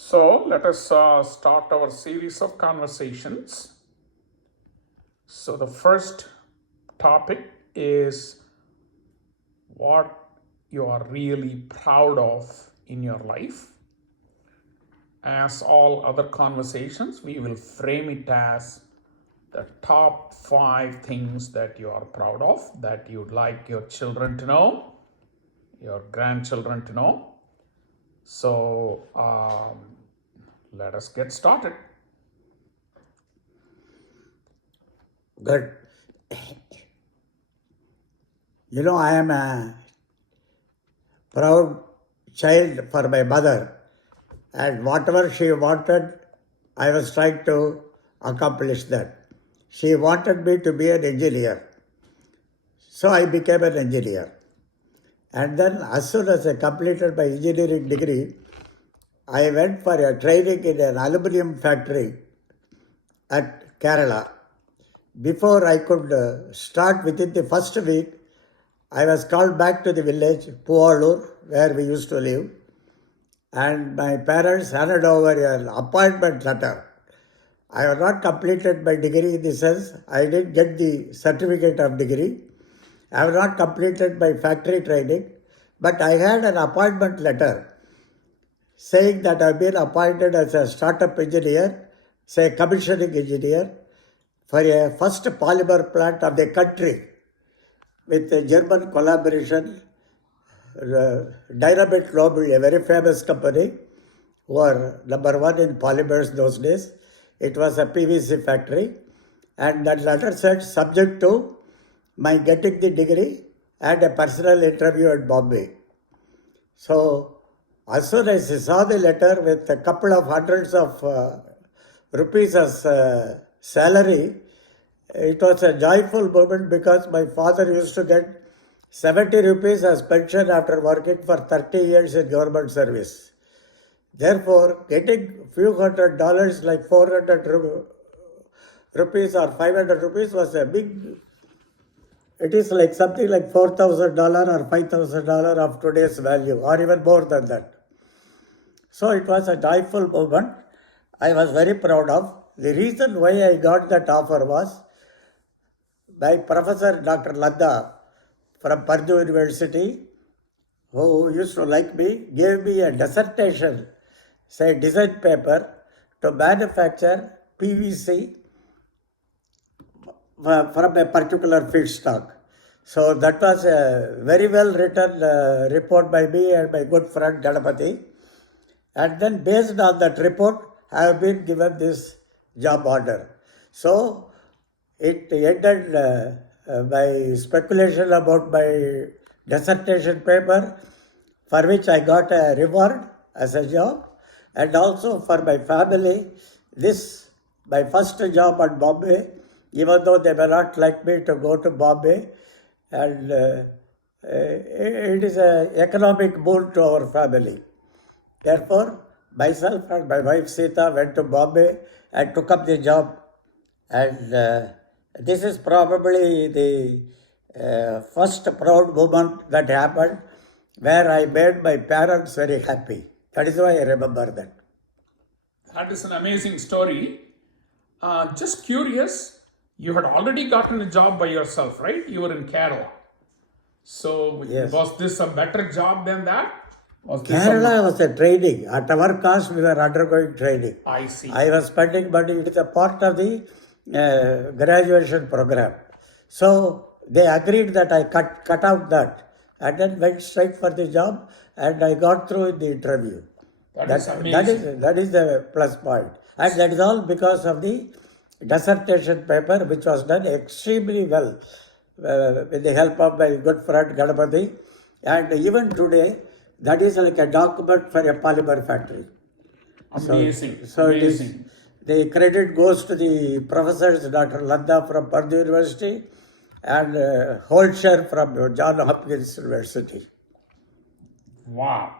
So let us start our series of conversations. So the first topic is what you are really proud of in your life. As all other conversations, we will frame it as the top 5 things that you are proud of, that you'd like your children to know, your grandchildren to know. So let us get started. Good. I am a proud child for my mother, and whatever she wanted, I was trying to accomplish that. She wanted me to be an engineer, so I became an engineer. And then, as soon as I completed my engineering degree, I went for a training in an aluminium factory at Kerala. Before I could start within the first week, I was called back to the village, Puvalur, where we used to live, and my parents handed over an appointment letter. I have not completed my degree in the sense I didn't get the certificate of degree. I have not completed my factory training, but I had an appointment letter saying that I've been appointed as a startup engineer, say commissioning engineer, for a first polymer plant of the country with a German collaboration, Dynamit Global, a very famous company, who are number one in polymers those days. It was a PVC factory, and that letter said subject to my getting the degree and a personal interview at Bombay. So as soon as I saw the letter with a couple of hundreds of rupees as salary, it was a joyful moment because my father used to get 70 rupees as pension after working for 30 years in government service. Therefore, getting few $100 like 400 rupees or 500 rupees was a big, it is like something like $4,000 or $5,000 of today's value, or even more than that. So it was a joyful moment. I was very proud of. The reason why I got that offer was my professor, Dr. Ladda, from Purdue University, who used to like me, gave me a dissertation, say design paper, to manufacture PVC from a particular feedstock. So that was a very well written report by me and my good friend Ganapati. And then based on that report, I have been given this job order. So it ended by speculation about my dissertation paper, for which I got a reward as a job, and also for my family. This, my first job at Bombay, even though they were not like me to go to Bombay, and it is an economic boon to our family. Therefore, myself and my wife Sita went to Bombay and took up the job. And this is probably the first proud moment that happened where I made my parents very happy. That is why I remember that. That is an amazing story. Just curious, you had already gotten a job by yourself, right? You were in Kerala. So Yes. was this a better job than that? Was this Kerala was a training. At our cost, we were undergoing training. I see. I was spending money. It is a part of the graduation program. So they agreed that I cut out that and then went straight for the job, and I got through in the interview. That is amazing. That is the plus point. And that is all because of the dissertation paper, which was done extremely well with the help of my good friend Ganapati. And even today, that is like a document for a polymer factory. Amazing. So amazing. The credit goes to the professors, Dr. Ladda from Purdue University and Holscher from Johns Hopkins University. Wow.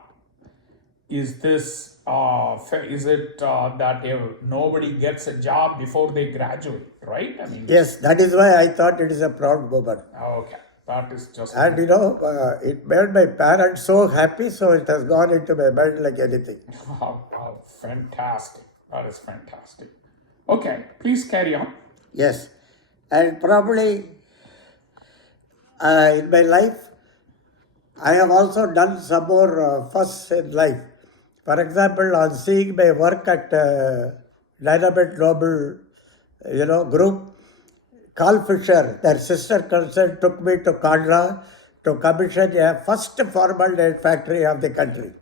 Is this is it that nobody gets a job before they graduate, right? I mean, Yes, that is why I thought it is a proud moment. okay. That is just And it made my parents so happy, so it has gone into my mind like anything. wow, fantastic. That is fantastic. Okay, please carry on. Yes. And probably in my life, I have also done some more firsts in life. For example, on seeing my work at Dynamite Global, group, Carl Fisher, their sister concern, took me to Kandla to commission a first formaldehyde factory of the country.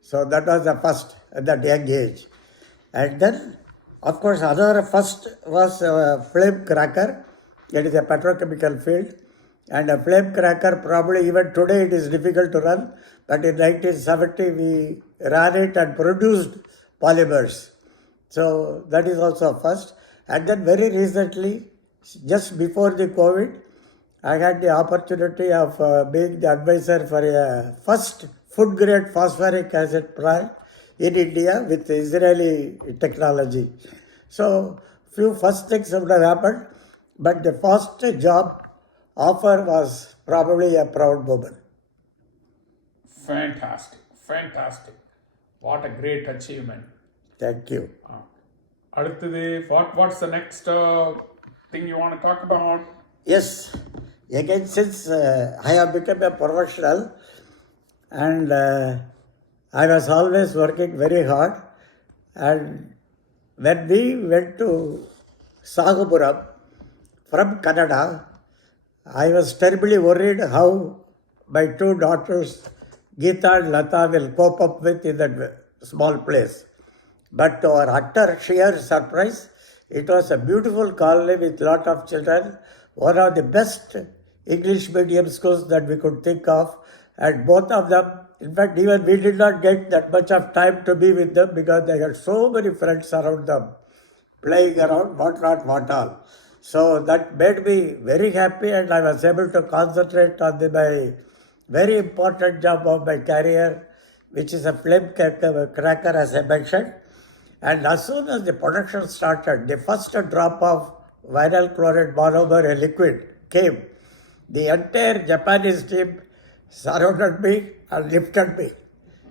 So that was the first at that young age. And then, of course, another first was flame cracker. It is a petrochemical field. And a flame cracker, probably even today it is difficult to run. But in 1970, we ran it and produced polymers. So that is also a first. And then very recently, just before the COVID, I had the opportunity of being the advisor for a first food grade phosphoric acid plant in India with Israeli technology. So few first things would have happened, but the first job offer was probably a proud moment. Fantastic, fantastic. What a great achievement. Thank you. அடுத்தது what's the next thing you want to talk about? Yes, again, since I have become a professional and I was always working very hard, and when we went to Sahupuram from Canada, I was terribly worried how my two daughters, Geeta and Lata, will cope up with in that small place. But to our utter sheer surprise, it was a beautiful colony with lot of children, one of the best English medium schools that we could think of, and both of them, in fact, even we did not get that much of time to be with them because they had so many friends around them, playing around, what all. So that made me very happy, and I was able to concentrate on my very important job of my career, which is a flame cracker, as I mentioned. And as soon as the production started, the first drop of vinyl chloride monomer, a liquid, came. The entire Japanese team surrounded me and lifted me.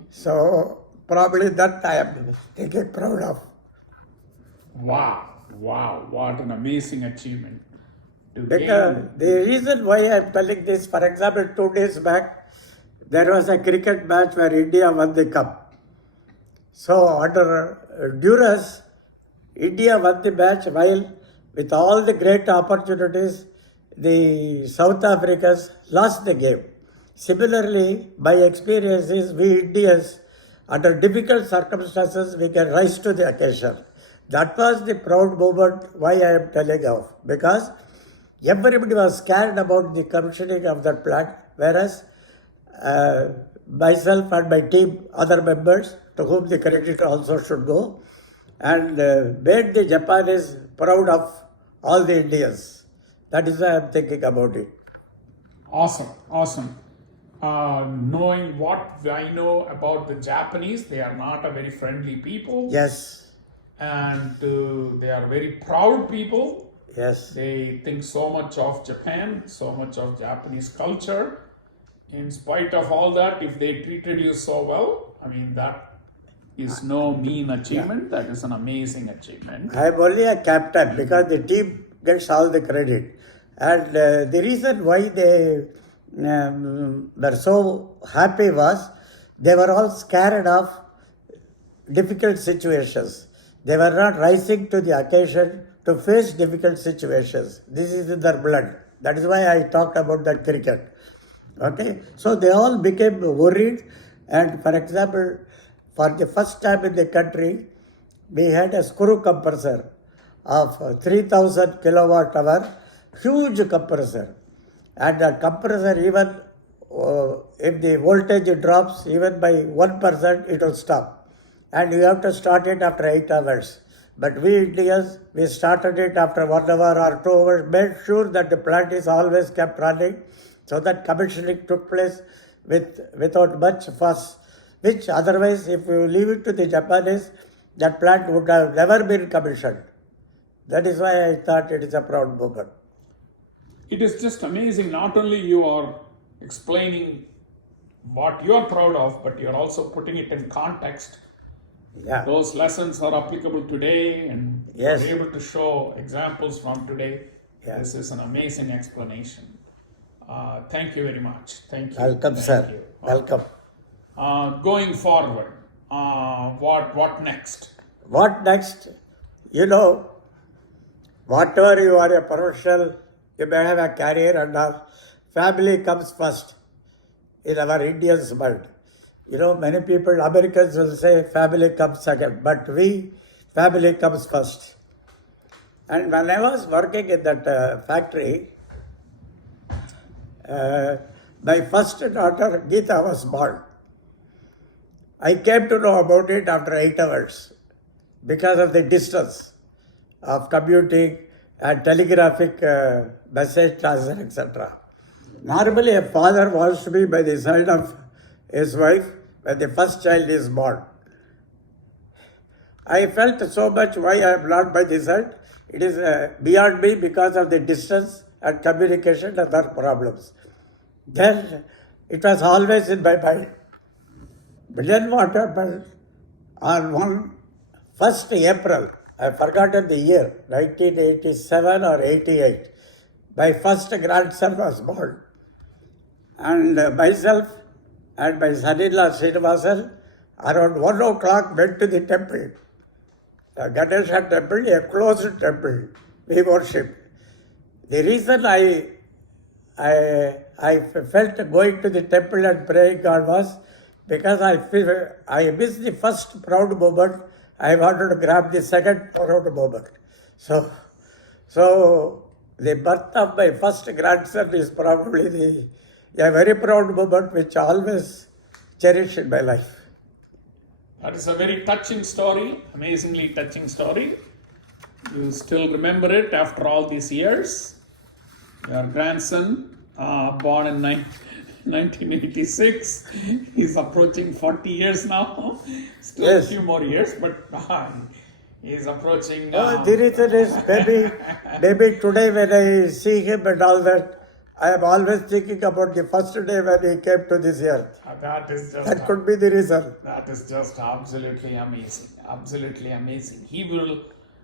So probably that I am taking proud of. Wow, what an amazing achievement. Because the reason why I am telling this, for example, 2 days back, there was a cricket match where India won the cup. So under duress, India won the match while with all the great opportunities, the South Africans lost the game. Similarly, my experience is we Indians, under difficult circumstances, we can rise to the occasion. That was the proud moment why I am telling of. Because everybody was scared about the commissioning of that plant, whereas myself and my team, other members, to whom the credit also should go, and made the Japanese proud of all the Indians. That is why I am thinking about it. Awesome. Knowing what I know about the Japanese, they are not a very friendly people. Yes. And they are very proud people. Yes. They think so much of Japan, so much of Japanese culture. In spite of all that, if they treated you so well, I mean, that is no mean achievement. That is an amazing achievement. I am only a captain because the team gets all the credit. And the reason why they were so happy was they were all scared of difficult situations. They were not rising to the occasion to face difficult situations. This is in their blood. That is why I talked about that cricket. Okay, so they all became worried, and for example, for the first time in the country, we had a screw compressor of 3000 kilowatt hour, huge compressor, and the compressor even if the voltage drops even by 1%, it will stop, and you have to start it after 8 hours. But we Indians, we started it after 1 hour or 2 hours, made sure that the plant is always kept running. So that commissioning took place without much fuss, which otherwise, if you leave it to the Japanese, that plant would have never been commissioned. That is why I thought it is a proud moment. it is just amazing. Not only you are explaining what you are proud of, but you're also putting it in context. Yeah. Those lessons are applicable today, and Yes. you're able to show examples from today. Yeah. This is an amazing explanation. Thank you very much. Thank you. Welcome, Thank sir. you. Welcome. Going forward, what next? What next? You know, whatever you are a professional, you may have a career and all. Family comes first in our Indians' mind. You know, many people, Americans will say family comes second, but family comes first. And when I was working in that factory, my first daughter, Geeta, was born. I came to know about it after 8 hours because of the distance of commuting and telegraphic message transfer, etc. Normally, a father wants to be by the side of his wife when the first child is born. I felt so much why I am not by the side. It is beyond me because of the distance and communication and other problems. Then it was always in my mind. But then what happened on 1st April, I've forgotten the year, 1987 or 88, my first grandson was born. And myself and my son-in-law Srinivasan, around 1 o'clock went to the temple, Ganesha temple, a closed temple. We worshipped. The reason I felt going to the temple and praying God was because I missed the first proud moment. I wanted to grab the second proud moment. So the birth of my first grandson is probably a very proud moment which I always cherish in my life. That is a very touching story, amazingly touching story. You still remember it after all these years. Your grandson, born in 1986, he's approaching 40 years now. Still Yes. a few more years, but he's approaching. The reason is maybe today when I see him and all that, I am always thinking about the first day when he came to this earth. That is just. That could be the reason. That is just absolutely amazing. Absolutely amazing. He will,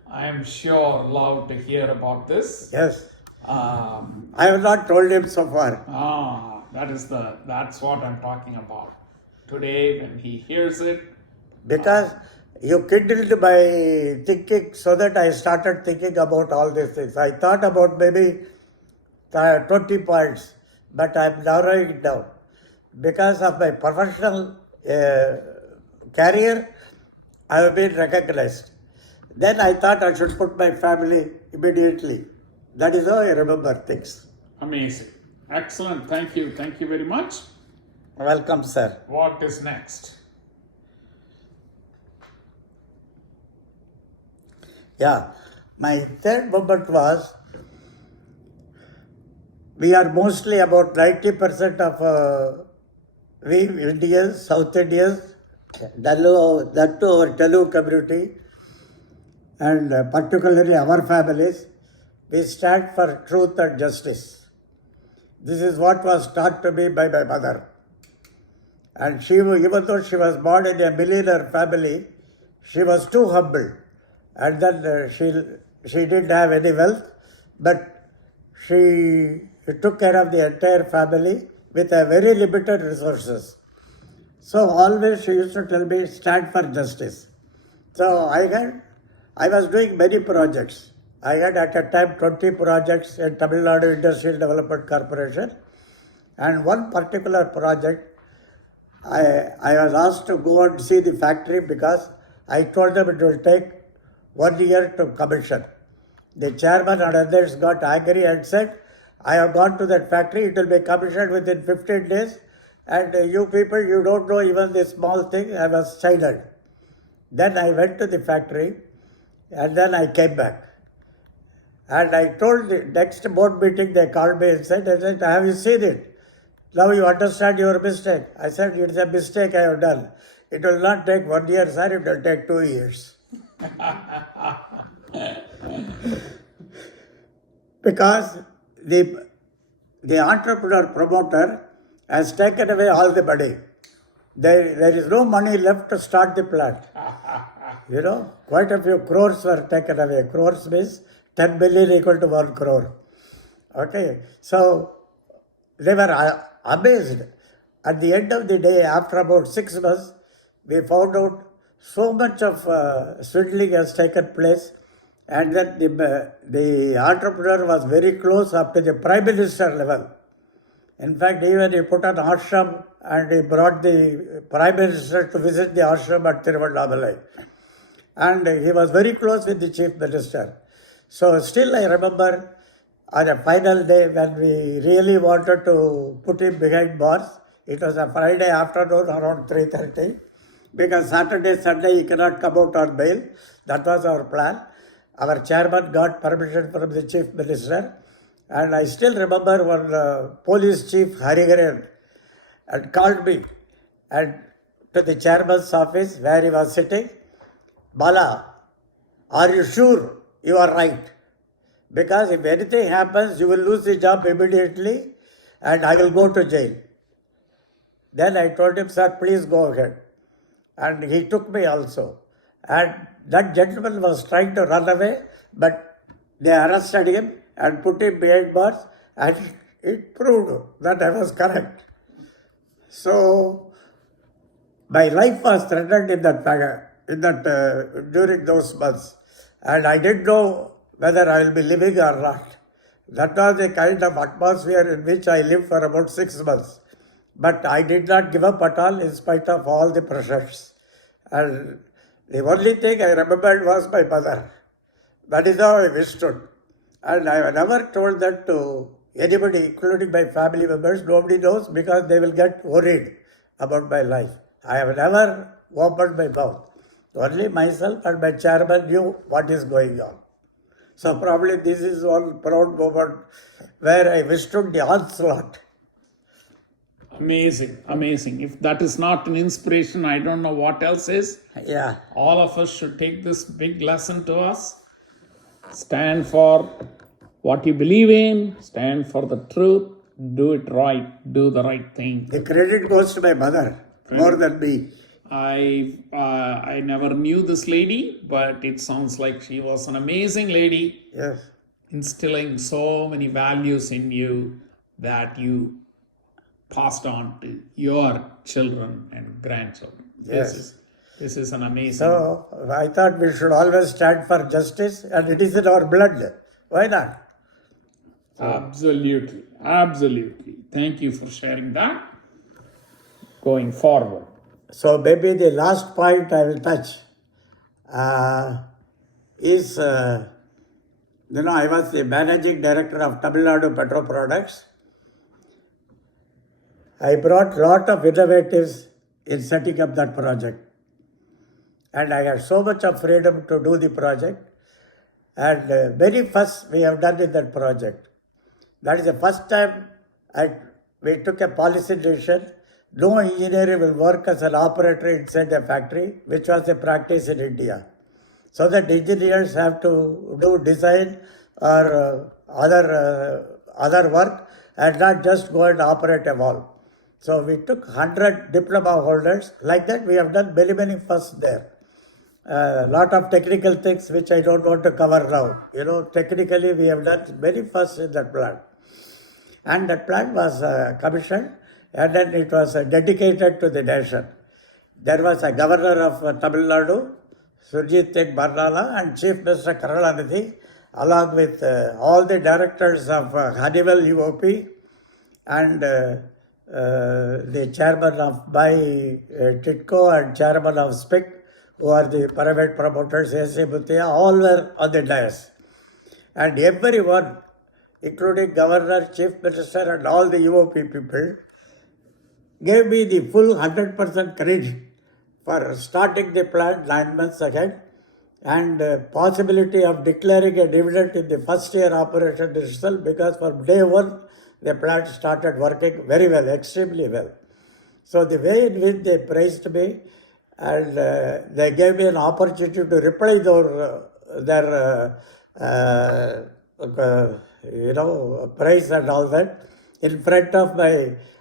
I am sure, love to hear about this. Yes. Um, I have not told him so far. that's what I'm talking about. Today, when he hears it, Because you kindled my thinking so that I started thinking about all these things. I thought about maybe 20 points, but I'm narrowing it down. Because of my professional career, I have been recognized. Then I thought I should put my family immediately. That is how I remember things. amazing. Excellent. Thank you. Thank you very much. Welcome, sir. What is next? Yeah, my third moment was we are mostly about 90% of we Indians, South Indians, that to our Telugu community, and particularly our families, we stand for truth and justice. This is what was taught to me by my mother. And she, even though she was born in a millionaire family, she was too humble. And then she didn't have any wealth, but she took care of the entire family with a very limited resources. So always she used to tell me, stand for justice. So I was doing many projects. I had at a time 20 projects in Tamil Nadu Industrial Development Corporation. And one particular project, I was asked to go and see the factory because I told them it will take 1 year to commission. The chairman and others got angry and said, I have gone to that factory, it will be commissioned within 15 days, and you people, you don't know even this small thing. I was silent. Then I went to the factory, and then I came back. And I told the next board meeting, they called me and said, have you seen it? Now you understand your mistake. I said, it's a mistake I have done. It will not take 1 year, sir, it will take 2 years. Because the entrepreneur promoter has taken away all the money. There is no money left to start the plant. Quite a few crores were taken away. Crores means 10 billion equal to 1 crore. Okay, so they were amazed. At the end of the day, after about 6 months, we found out so much of swindling has taken place, and that the entrepreneur was very close up to the Prime Minister level. In fact, even he put an ashram and he brought the Prime Minister to visit the ashram at Tiruvannamalai. And he was very close with the Chief Minister. So still I remember on a final day when we really wanted to put him behind bars. It was a Friday afternoon around 3:30, because Saturday, Sunday he cannot come out on bail. That was our plan. Our chairman got permission from the Chief Minister, and I still remember one police chief, Hariharan, had called me and to the chairman's office where he was sitting. Bala, are you sure you are right? Because if anything happens, you will lose the job immediately and I will go to jail. Then I told him, sir, please go ahead. And he took me also. And that gentleman was trying to run away, but they arrested him and put him behind bars, and it proved that I was correct. So my life was threatened during those months, and I didn't know whether I will be living or not. That was the kind of atmosphere in which I lived for about 6 months. But I did not give up at all in spite of all the pressures. And the only thing I remembered was my mother. That is how I withstood. And I have never told that to anybody, including my family members. Nobody knows, because they will get worried about my life. I have never opened my mouth. Only myself and my chairman knew what is going on. So probably this is one proud moment where I withstood the onslaught. Amazing, amazing. If that is not an inspiration, I don't know what else is. Yeah. All of us should take this big lesson to us. Stand for what you believe in, stand for the truth, do it right, do the right thing. The credit goes to my mother more than me. I never knew this lady, but it sounds like she was an amazing lady. Yes. Instilling so many values in you that you passed on to your children and grandchildren. Yes. This is an amazing. So I thought we should always stand for justice, and it is in our blood. Why not? Absolutely, absolutely. Thank you for sharing that. Going forward. So maybe the last point I will touch is, I was the managing director of Tamil Nadu Petro Products. I brought a lot of innovatives in setting up that project. And I had so much of freedom to do the project. And very first we have done in that project. That is the first time we took a policy decision. No engineer will work as an operator inside a factory, which was a practice in India. So that engineers have to do design or other work and not just go and operate a valve. So we took 100 diploma holders. Like that, we have done many firsts there. A lot of technical things which I don't want to cover now. Technically we have done many firsts in that plant. And that plant was commissioned, and then it was dedicated to the nation. There was a governor of Tamil Nadu, Surjit Singh Barnala, and Chief Minister Karulanidhi, along with all the directors of Honeywell UOP and the chairman of TITCO and chairman of SPIC, who are the private promoters, A.C. Bhutia, all were on the dais. And everyone, including governor, chief minister, and all the UOP people, gave me the full 100% credit for starting the plant 9 months ahead, and possibility of declaring a dividend in the first year operation itself, because from day one the plant started working very well, extremely well. So the way in which they praised me, and they gave me an opportunity to reply their praise and all that, in front of my,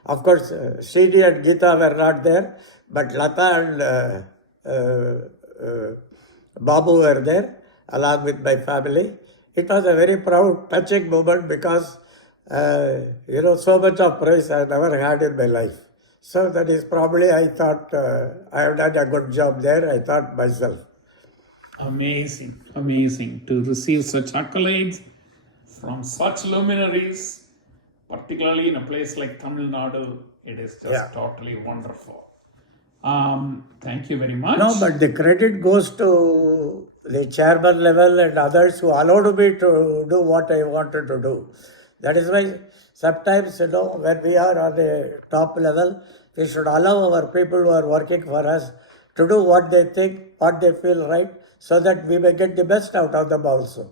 of course, Srini and Geeta were not there, but Lata and Babu were there along with my family. It was a very proud, touching moment because, so much of praise I never had in my life. So that is probably, I thought, I have done a good job there, I thought myself. Amazing, amazing to receive such accolades from such luminaries, particularly in a place like Tamil Nadu. It is just totally wonderful. Thank you very much. No, but the credit goes to the chairman level and others who allowed me to do what I wanted to do. That is why sometimes, when we are on the top level, we should allow our people who are working for us to do what they think, what they feel right, so that we may get the best out of them also.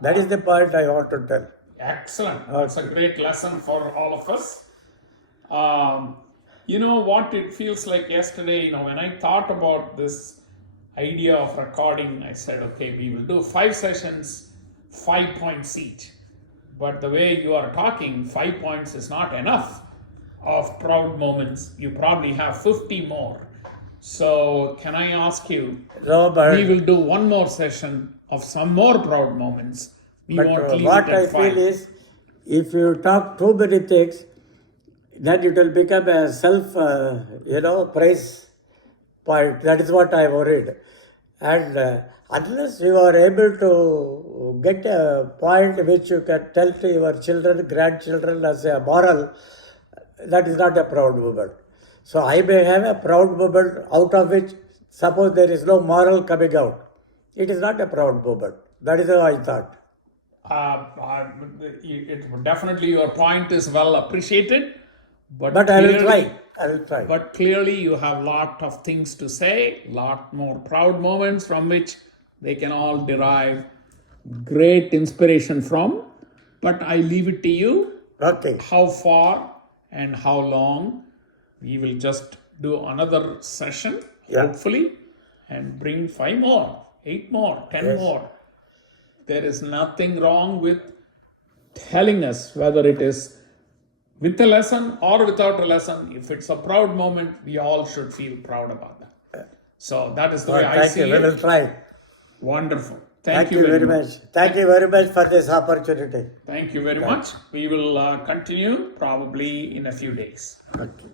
That is the point I want to tell. Excellent. That's a great lesson for all of us. You know what it feels like yesterday, when I thought about this idea of recording, I said, okay, we will do 5 sessions, 5 points each. But the way you are talking, 5 points is not enough of proud moments. You probably have 50 more. So can I ask you, Robert, we will do one more session of some more proud moments. We but won't leave what it at I 5. feel is, if you talk too many things, then it will become a self, praise point. That is what I worried. And unless you are able to get a point which you can tell to your children, grandchildren as a moral, that is not a proud moment. So I may have a proud moment out of which, suppose there is no moral coming out. It is not a proud moment. That is how I thought. Definitely your point is well appreciated. But I will try. I will try. But clearly you have lot of things to say, lot more proud moments from which they can all derive great inspiration from. But I leave it to you. Okay. How far and how long, we will just do another session, hopefully, and bring 5 more, 8 more, 10 more. There is nothing wrong with telling us whether it is with a lesson or without a lesson. If it's a proud moment, we all should feel proud about that. So that is the way I see Thank you. it. We will try. Wonderful. Thank you very much. Thank you very much for this opportunity. Thank you very much. We will continue probably in a few days. Okay.